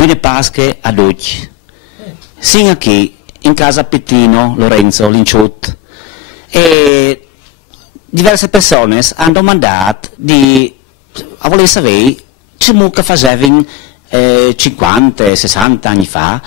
buone Pasche a tutti. Sin qui, in casa Pettino, Lorenzo, Linciut, e diverse persone hanno domandato a voler sapere come facevano 50-60 anni fa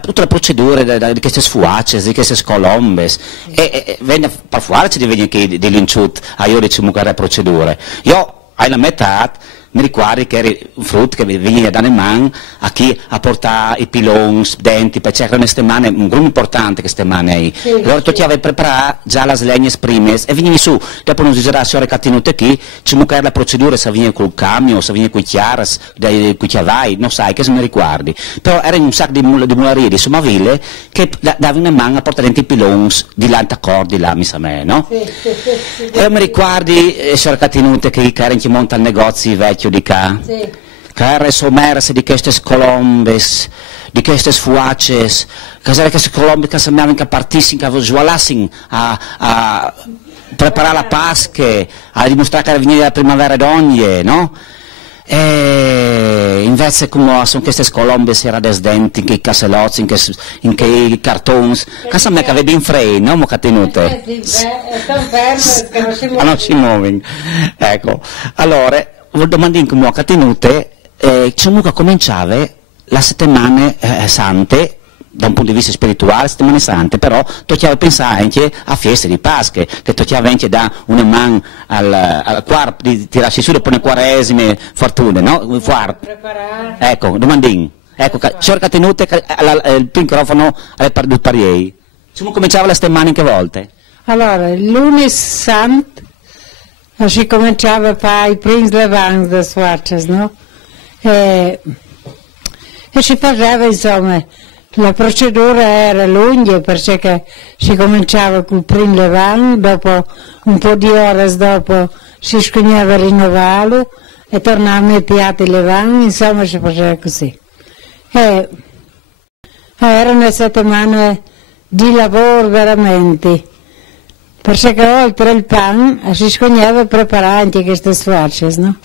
tutta la procedura di queste sfuacce, di queste colombe, e venne per fuori ci diventa che di Linciut a io diciamo che era procedure. Io, alla metà, mi ricordo che era un frutto che veniva da man a chi a portare i piloni, i denti, perché c'erano queste mani, un gruppo importante queste mani. Sì, allora tu ti avevi preparato già le legne prime e venivi su, dopo non si sarà solo cattenuto qui, ci mucare la procedura se veniva col camion, se veniva con i chiaras, con i chiavai, non sai, che se mi ricordi. Però erano un sacco di mulerie di Somaville che davano una mano a portare dentro i piloni di l'antacordi là, mi sa me, no? Sì. E mi ricordi, sono cattenute che erano in monta al negozio vecchio di qua, sì. Che era sommerse di queste colombe, di queste sfuaces, che erano queste colombe che sembravano che partissero, che svuolassero a preparare la Pasche, a dimostrare che veniva la primavera d'ogni, no? E invece come sono queste colombe si era desdenti in quei casselotti, in quei cartoni, che sembra che aveva in frei, no? Che tenute. Sono ferme, che non si muovono. Ecco, allora, domandare come che tenute, comunque cominciava la settimana sante, da un punto di vista spirituale, settimane sante, però toccava pensare anche a feste di Pasche, che toccava anche da una mano al quarto di tirarsi su dopo le quaresime fortune, no? Ecco, domandin. Ecco, cerca tenute il microfono alle pariei. Come cominciava la settimana in che volte? Allora, il lunedì santo si cominciava a fare i primi levanti da suocces, no? E si faceva, insomma, la procedura era lunga perché si cominciava con il primo levante, dopo un po' di ore dopo si scognava il rinnovarlo e tornavamo ai piatti levanti, insomma si faceva così. E erano una settimana di lavoro veramente, perché oltre il pan si scognava a preparare anche queste sfacce, no?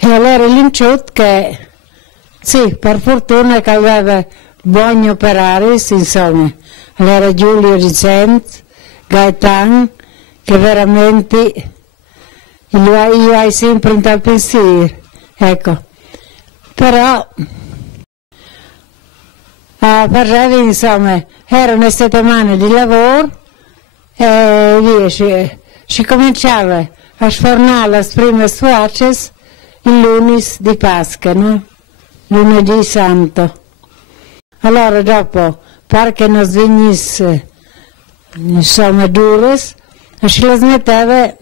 E allora l'inciut che sì, per fortuna che aveva buoni operari, insomma, allora Giulio Vicente, Gaetan, che veramente io hai sempre in tal pensiero, ecco. Però, parlava, insomma, era una settimana di lavoro e via, si cominciava a sfornare le prime suocce il lunedì di Pasqua, no? Lunedì santo. Allora dopo, perché non venisse, insomma, dures, si le smetteva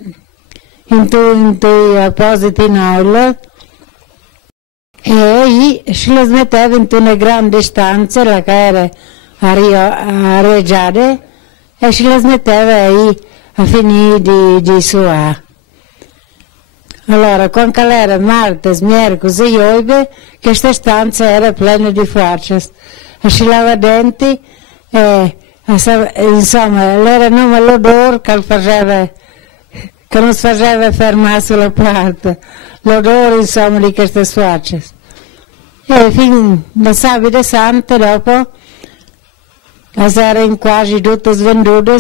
in due appositi aule e si le smetteva in una grande stanza, la che era areggiata, e si le smetteva lì a finire di suare. Allora, quando era martes, mercoledì e giovedì, questa stanza era piena di facce. Si lava denti e, insomma, era non l'odore che non si faceva fermare sulla porta. L'odore, insomma, di queste facce. E fino a sabato santo, dopo, erano quasi tutte svendute,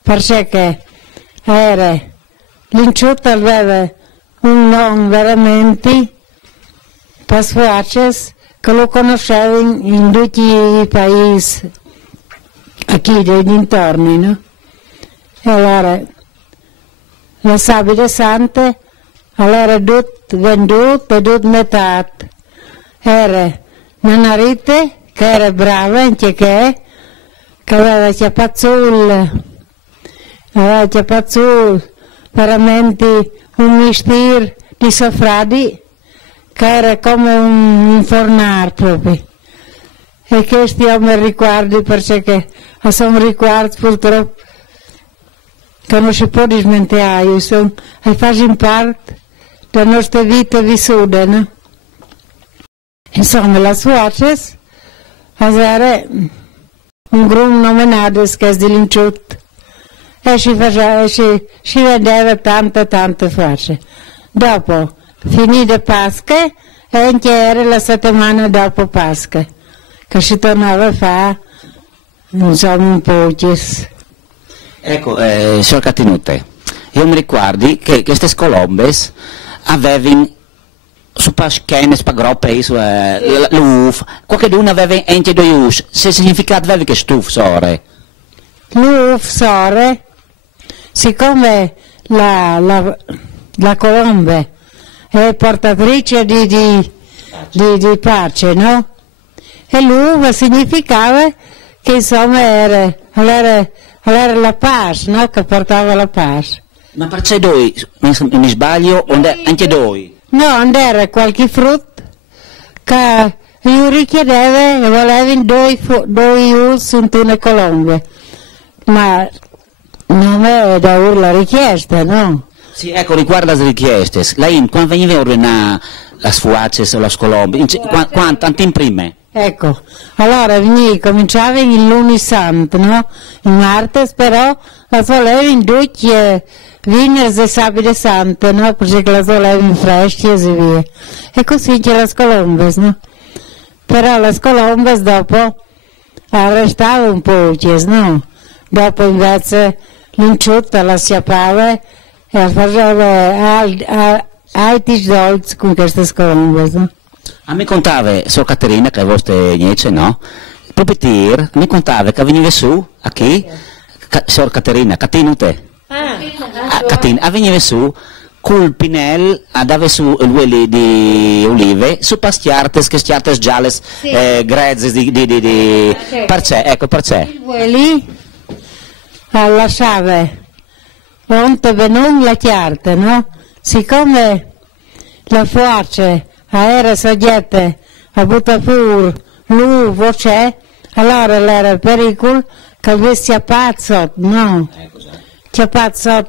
perché era l'inciutto aveva un nome veramente per suocces che lo conoscevano in tutti i paesi qui dei dintorni, no? E allora la sabato santa allora tutto venduto e tutto metà era una rite che era brava anche che aveva chiappazzul veramente un mistero di soffradi che era come un fornar proprio. E questi io mi ricordo perché sono ricordi purtroppo che non si può smentire, fanno parte della nostra vita vissuta, no? Insomma, la suocces era un gruppo nominato che è di l'inciut. E si vendeva tante facce. Dopo, finita Pasqua, e anche era la settimana dopo Pasqua, che si tornava a fare, insomma, un po'. Ecco, signor Catinute, io mi ricordi che queste colombes avevano su paschene, spagroppe, l'UF, qualcuno aveva anche due us, se significato aveva che stuf, sore? L'UF, sore, siccome la colombe è portatrice di pace, no? E l'UF significava che insomma era la pace, no? Che portava la pace. Ma perché due, mi sbaglio, anche due? No, andare qualche frutto che io richiedevo e volevo due us in una colombe, ma non è da la richiesta, no? Sì, ecco, riguardo le richieste, lei quando veniva a ordinare le sfuaces o le colombe, quanto in prime? Ecco, allora cominciava il lunedì santo, no? Il martes però la volevo in due venerdì e sabato santo, no? Perché la volevo in freschi e via. E così c'è le colombes, no? Però le colombes dopo arrestavano un po', no? Dopo invece l'inciutta la sciapava e faceva alti dolci con queste colombes, no? A me contava, Sor Caterina, che è vostra niece, no? Proprio mi contava che veniva su, a chi? Sor Caterina, Catinute. Catina, veniva su, col pinel, dava su quelli di olive, su pastiartes, che stiartes gialle, sì. Grezze perché, ecco, perché? Quelli lasciava, onde non la chiarte, no? Siccome la fuace era soggetta a buttare fuori l'uvo c'è, allora era pericolo che avessi a pazzo, no? C'è pazzo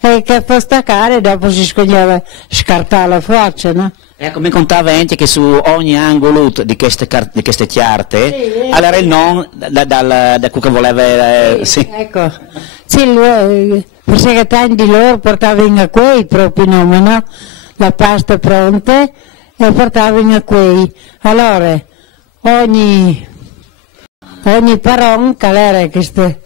e che può staccare e dopo si scoglieva scartare la faccia, no? Ecco, mi contava anche che su ogni angolo di queste chiarte, sì, allora il non da cui voleva... sì. Ecco, sì, perché tanti di loro portavano a quei propri nomi, no? La pasta pronta e portavano a quei. Allora, ogni paron, che era questo,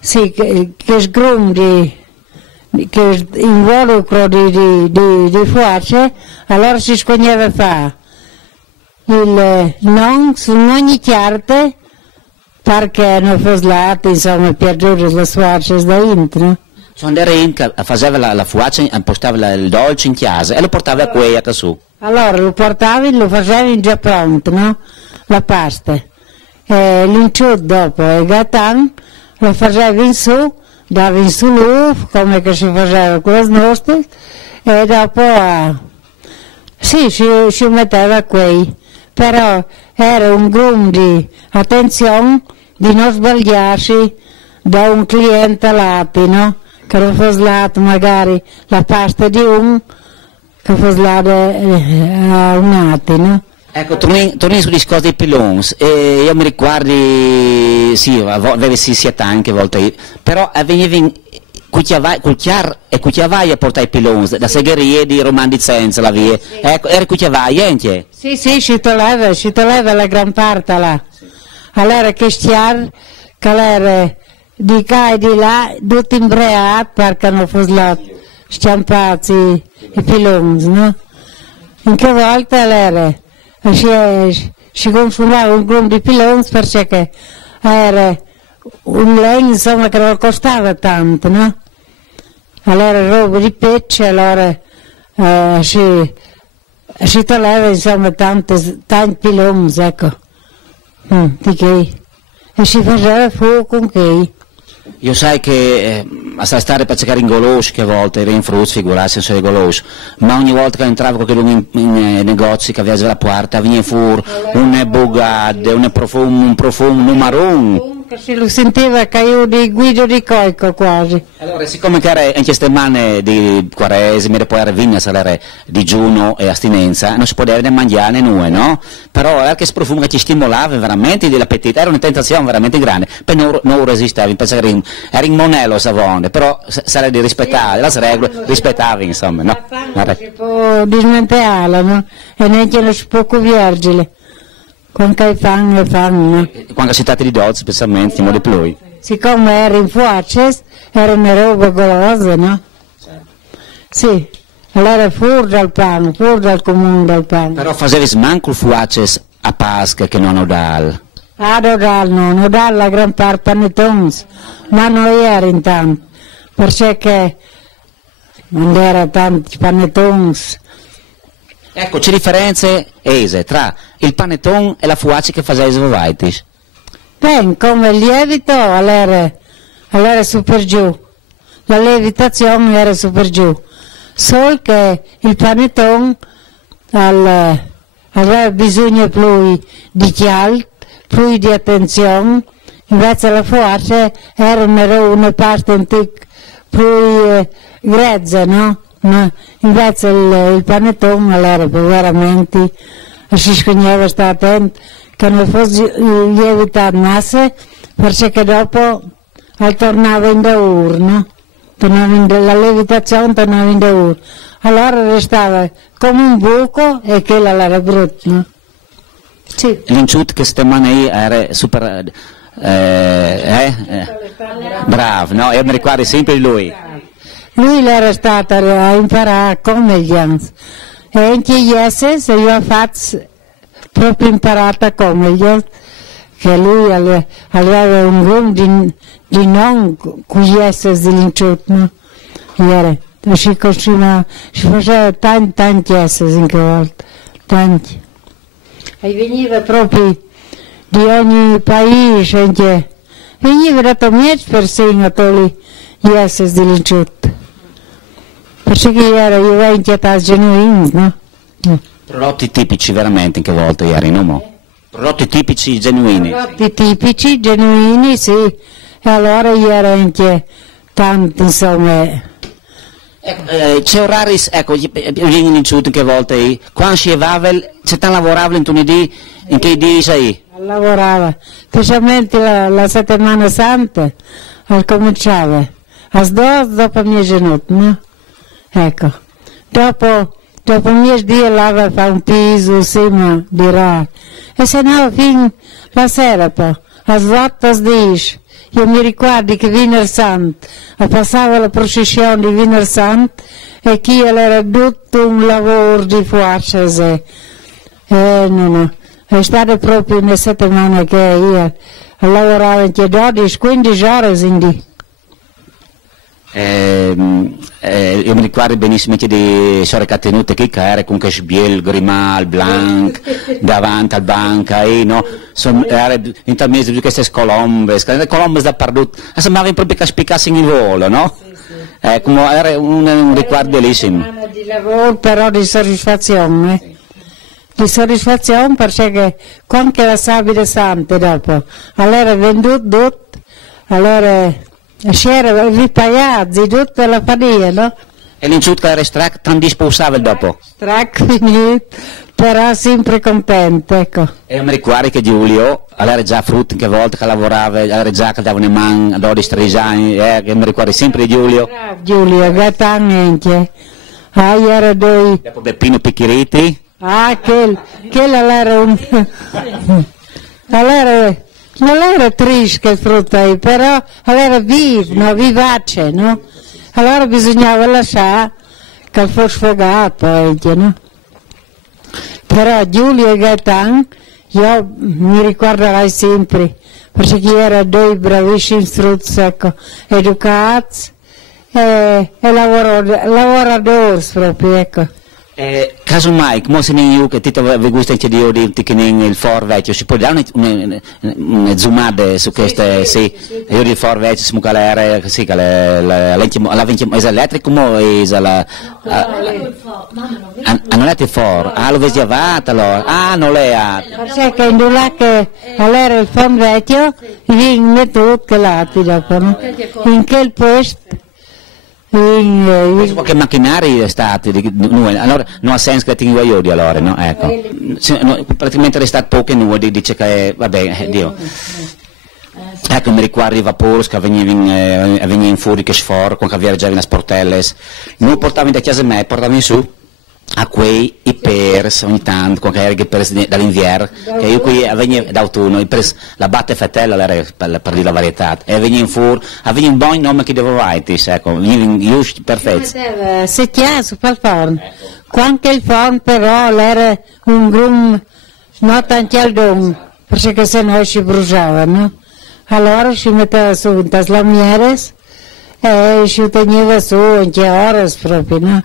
sì, che sgrum che involucro di fuace, allora si scoglieva a fare il non su ogni chiarte perché non fosse latte, insomma, per giurare le fuace da dentro. Quando era in, faceva la fuaccia, impostava il dolce in chiesa e lo portava a quei a casù. Allora lo portavi, lo facevi già pronto, no? La pasta. L'inciutto dopo il gatan lo facevi in su, davi in su l'uff, come che si faceva con le nostre, e dopo sì, si metteva quei. Però era un grum di attenzione di non sbagliarsi da un cliente all'altro, no? Che non fosse lato magari la pasta di un, che fosse lato a un altro, no? Ecco, torni sul discorso dei pilons, io mi ricordi, sì, avevi sia anche a volte, però veniva cucchiavai a portare i pilons, da segherie di Roman di Senza, la via, ecco, era cucchiavai, anche? Sì, ci toglieva la gran parte là. Allora che stiar, che era di qua e di là, tutti imbreati perché non fosse là stampati i pilons, no? In che volta allora si consumava un gruppo di pilons perché era un legno, insomma, che non costava tanto, no? Allora roba di pecce, allora si toglieva, insomma, tanti pilons, ecco, di che, e si faceva fuoco con che. Io sai che a stare per cercare in golosci che a volte era in frutta, figurarsi se golosci, ma ogni volta che entravo in negozi che aveva la porta veniva fuori un bugade, un profumo marron. Comunque si lo sentiva che io di guido di coico quasi. Allora, siccome che era in queste mani di quaresima, e poi era vigna, era digiuno e astinenza, non si poteva mangiare nulla, no? Però era che sprofuma che ci stimolava veramente l'appetito, era una tentazione veramente grande, poi non resistevi, penso che era in monello savone, però sarebbe di rispettare le regole, rispettavi insomma, no? Non si può dismantelare, no? E neanche non si può cuviergile. Quando hai fanno, no? Quando si tratta di dolci, specialmente, di più. Siccome era in Fuaces, era una roba golosa, no? Sì, allora fuori dal pane, fuori dal comune del pane. Però facevi manco il Fuaces a Pasqua che non Odal. A Odal no, Odal la gran parte panettons, ma non era intanto, perché non era tanti panettons. Ecco, c'è differenze ese tra il panettone e la fuace che facevi vovaitis. Beh, come il lievito allora super giù, la lievitazione era super giù, solo che il panettone aveva bisogno più di chialto, più di attenzione, invece la fuace era una parte antica più grezza, no? No, invece il panettone era veramente, si scogneva, sta attento, che non fosse lievitato massa, perché dopo tornava in daur, no? La lievitazione tornava in daur. Allora restava come un buco e quella era brutta, no? Sì. L'inciut che settimana era super bravo, no? Io mi ricordo sempre di lui. Lui era stato a imparare come gli altri. E anche ieri io ho fatto proprio imparata come gli altri, che lui aveva un gruppo di non cugliesse dell'inciutto, no? Si faceva tanti esseri in che volta, tanti. E veniva proprio di ogni paese, anche, veniva da Tomiec persino gli esseri dell'inciutto. Perché io ero inquietata genuini, no? Prodotti tipici veramente in che volta eri, no? Prodotti tipici genuini. Prodotti tipici, genuini, sì. E allora io ero anche tanto, insomma. C'è orari, ecco, vieni in che volta quando si evavel, c'è tanto lavorava in lunedì, in che dì sei? Lavorava, specialmente la settimana santa, cominciava a 2 dopo mia genuta, no? Ecco, dopo un mese di là fa un piso, sima, di là, e se no fin la sera poi, a 10. Io mi ricordo che Venerdì Santo, passava la processione di Venerdì Santo, e che era tutto un lavoro di forza, no, è stata proprio una settimana che io lavoravo anche 12-15 ore in lì. Io mi ricordo benissimo che di Sore Catenute che era con che sbiel, grimal, blanc, davanti al banca, no? Era in tal mese di queste colombe dappertutto, sembrava proprio che spiccassero in volo, no? Come era un ricordo bellissimo. Di lavoro però di soddisfazione, di soddisfazione perché quando la Sabide Santa dopo, allora venduto tutto, allora c'era ripagati tutta la famiglia, no? E l'inciut che era strac, tan disposabile dopo? Strac finito, però sempre contento, ecco. E mi ricordo che Giulio, allora già frutto che volte che lavorava, allora già che dava una mano a 12-13 anni, che mi ricordo sempre di Giulio. Giulio, gattamente. Era due. Dopo Beppino Picchiriti. Quello era un... Allora... Non era triste il frutto, però era vivo, no? Vivace, no? Allora bisognava lasciare che fosse sfogato, no? Però Giulio e Gaetan, io mi ricorderai sempre, perché erano due bravissimi frutti, ecco, educati e lavoratori proprio, ecco. Casomai, come se ne io che ti gusta anche di odi che il for vecchio, si può dare una zoomata su queste, sì, io di for vecchio, si mucca l'aereo, sì, che la elettrico, come è la... non è for, lo vedi avata allora, non l'è a... Perché in là che all'era il for vecchio, in metto che l'altro dopo, no? In quel posto, qualche macchinari è stato, allora non ha senso che ti guaiodi allora, no? Ecco. Praticamente è stato poche nuove, dice che vabbè, Dio. Ecco, mi ricordo i vapori che venivano in fuori che sfor, quando viaggiavi in sportelle, non portavano da casa me, portavano su a quei i pers ogni tanto, quando era pers dall'inverno, che io qui veniva d'autunno, la batte fetella era per dire la varietà, e veniva fuori, aveva un buon nome che dovevo varieties, ecco, veniva giusto, perfetto. Se chiaro per il forno, quando il forno però era un grum, non tanto al don, perché se no si bruciava, no? Allora si metteva su un taslamiere e si teneva su anche ore proprio, no?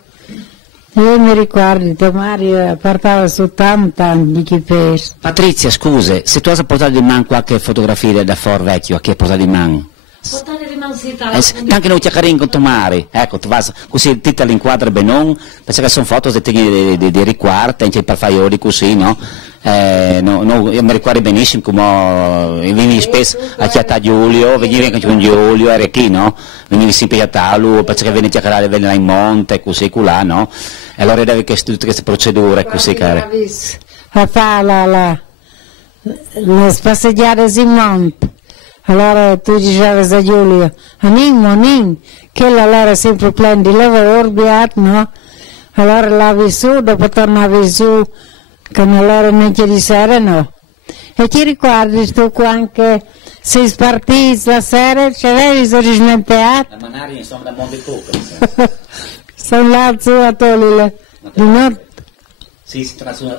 Io mi ricordo che Mario portava su tanti di pesi. Patrizia, scusa, se tu hai portato di mano qualche fotografia da for vecchio, a chi hai portato di mano? Portare di mano si anche non ti accarin con Tomari, ecco, tu vas, così ti te l'inquadra benon, perché sono foto di riguardo, anche per fare così, no? Io mi ricordo benissimo come venivi spesso a Chiata Giulio, venivi anche con Giulio, era qui, no? Venivi sempre a tavolo, perché venivi a chiacchierare, veniva in monte, così, là, no? E allora avevi tutte queste procedure, così, cara. A fare le spasseggiare in monte. Allora tu dicevi a Giulio, anin, che era sempre pieno di lavoro, beato, no? Allora lavi su, dopo tornavi su, che non era neanche di sera, no? E ti ricordi tu quando sei spartito la sera, c'avevi rismentato? La manaria insomma da Monte Cook. Sono là su a togliere, di notte. Sì,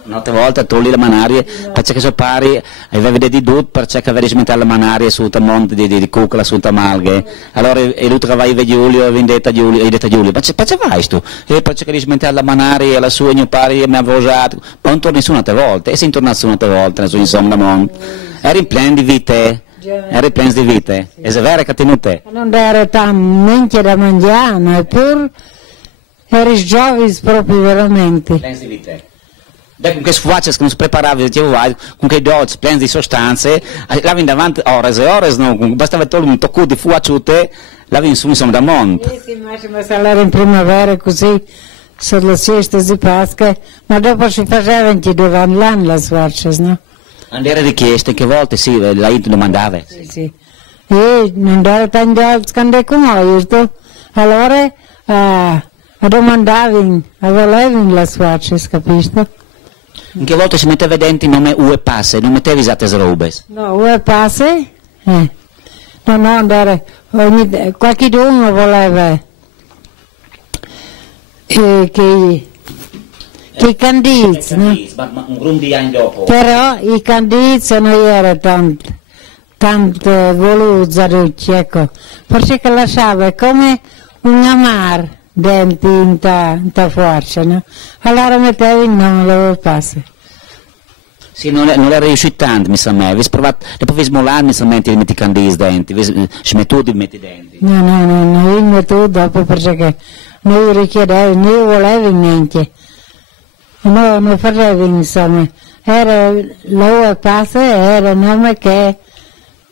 un'altra volta togli la manaria, perché so pari, avevi di tutto, perché avevi smentato la manaria su il monte di Cucla, su il Malghe. Allora, e lui trovava Giulio, e detto Giulio, perché vai tu? E perché avevi smentato la manaria, la sua, mio pari, mi aveva usato, poi non torni su un'altra volta, e si torna su un'altra volta, su insomma, monte. Era in pieno di vite, è vero che tenute? Non era tanto da mangiare, eppure eri giovane proprio veramente. Pieno di vite. Beh, con che sfuacce che non si preparava, con che dolci, pieni di sostanze, lavi davanti ore e ore, no? Bastava togliere un tocco di fuacciute, lavi su insomma da monte. Sì, ma se era in primavera così, sulle sieste di Pasqua, ma dopo si faceva anche durante l'anno le sfuacce, no? Andare richieste, che volte sì, la IT domandava. Sì. E non era tanto dolci quando come tu, allora domandavi, volevi le sfuacce, capisci? In che volta si metteva dentro il nome UE Passe, non mettevi esatte robe? No, UE Passe? No, andare, qualcuno voleva che i candizi, no? Ma un grum di anni dopo. Però i candizi non erano tanto voluti, ecco, perché lasciava come un amar dentro in ta forza, no? Allora mettevi il nome dove passa. Sì, non era riuscito tanto, mi sa me, avessi provato, dopo avessi mollato, mi sa me, ti metti i candisi dentro, ci metto ti metti dentro. No, io metto dopo perché non richiedevo, non volevo niente. No, non facevo insomma, era l'uova passa, era il nome che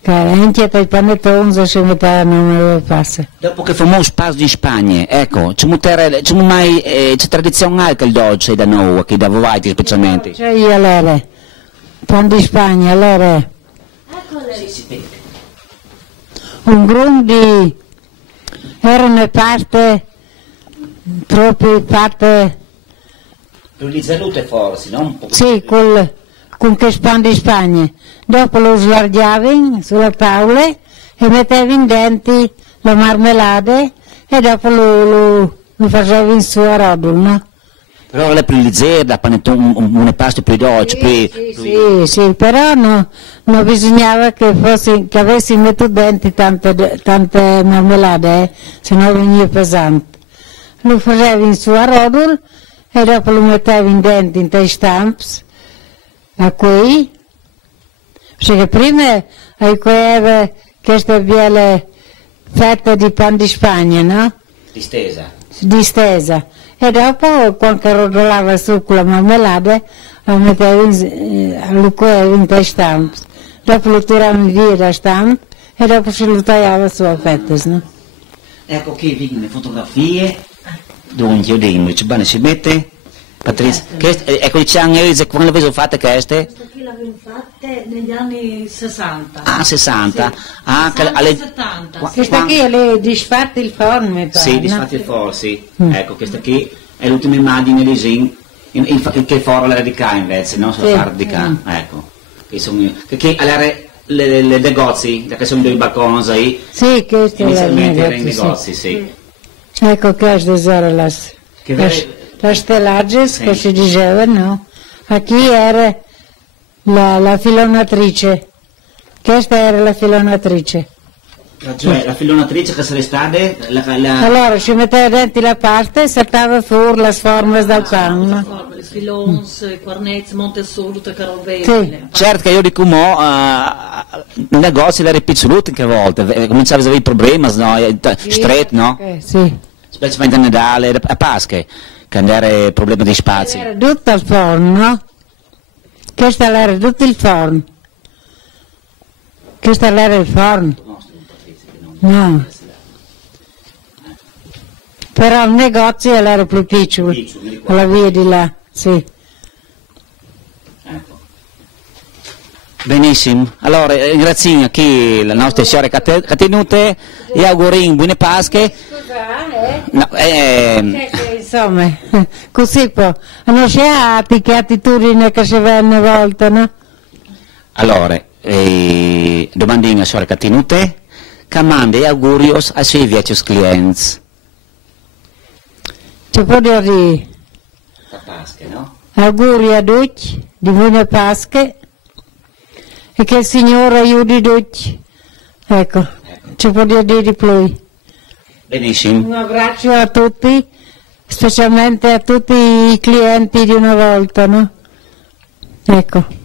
anche per i panettoni si metteva il nome dove passa. Dopo che famo spazio in Spagna, ecco, c'è mai c'è tradizione anche il dolce da noi, che da voi specialmente. Cioè io allora, quando in Spagna, allora, un grum di, erano parte, proprio fatte. Di salute forse, no? Sì, con che spandi in Spagna. Dopo lo slargiavi sulla tavola e mettevi in denti la marmellata e dopo lo facevi in su a rodulo, no? Però è più leggera, panettone, un pasto più dolce, sì, però non bisognava che avessi messo dentro tante marmellate, se no veniva pesante. Lo facevi in su a rodulo e dopo lo mettevo in dentro in dei stamps, a qui, perché prima aveva queste biele fette di pan di Spagna, no? Distesa. E dopo, quando rotolava su con la marmellata, lo mettevo in dei stamps. Dopo lo tiravamo via da stamp e dopo si lo tagliava su a fette, no? Ecco qui vengono le fotografie, dunque io dico, ci bene si mette, Patrizia, ecco c'è anche quando l'avete fatte queste? Queste qui le abbiamo fatte negli anni 60. Ah, 60? Sì. Ah, 70. Questa qui è le disfatte il forno, mi pare. Sì, disfatti il foro, sì. Ecco, questa qui è l'ultima immagine di Zin, che foro l'era di qua invece, no? Sulla parte di qua, ecco. Che allora le negozi, che sono dei balconi ahí, sì, questi inizialmente erano i negozi, sì. Ecco queste sono le stellages che si diceva, no? A chi era la filonatrice, questa era la filonatrice. Cioè la filonatrice che sarebbe stata Allora si metteva dentro la pasta e saltava fuori le forme dal pan. Le filons, i cornetti, Montessori, tutte che robe. Sì. Certo che io dico mo, i negozi le ripicciolute che a volte, cominciava a avere problemi, no? Stretto, no? Sì. Specialmente a Natale, a Pasche, che andare problemi di spazio. Era tutto il forno, no? Questo era tutto il forno. Questo era il forno. No. Però il negozio era più piccolo, alla via di là, sì. Ecco. Benissimo, allora ringrazio qui la nostra signora Catenute e auguriamo buone Pasche. No, insomma, così poi, non c'è che attitudine che si vede una volta, no? Allora, domandino alla signora Catenute. Che manda auguri ai suoi vecchi clienti. Ci può dire Pasche, no? auguri a tutti di buone Pasche e che il Signore aiuti tutti. Ecco, ci può dire di più. Benissimo. Un abbraccio a tutti, specialmente a tutti i clienti di una volta, no? Ecco.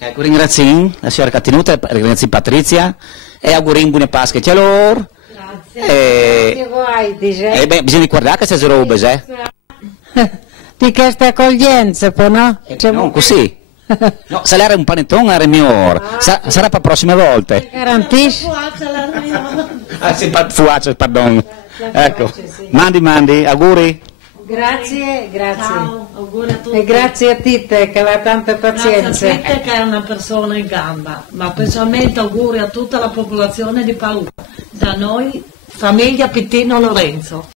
Ecco, ringrazio la signora Catenuta, ringrazio Patrizia e auguriamo buone Pasche a loro. Grazie. Che vuoi, dice? Bisogna ricordare queste robe, Di questa accoglienza, poi, no? No, così. No, se era un panettone era migliore, sarà per prossime volte. Garantisci? Sì, pardon. Ecco, mandi, auguri. Grazie. Ciao, auguri a tutti. E grazie a Tite che ha tanta pazienza. Grazie a Tite che è una persona in gamba, ma specialmente auguri a tutta la popolazione di Paura. Da noi, famiglia Pittino Lorenzo.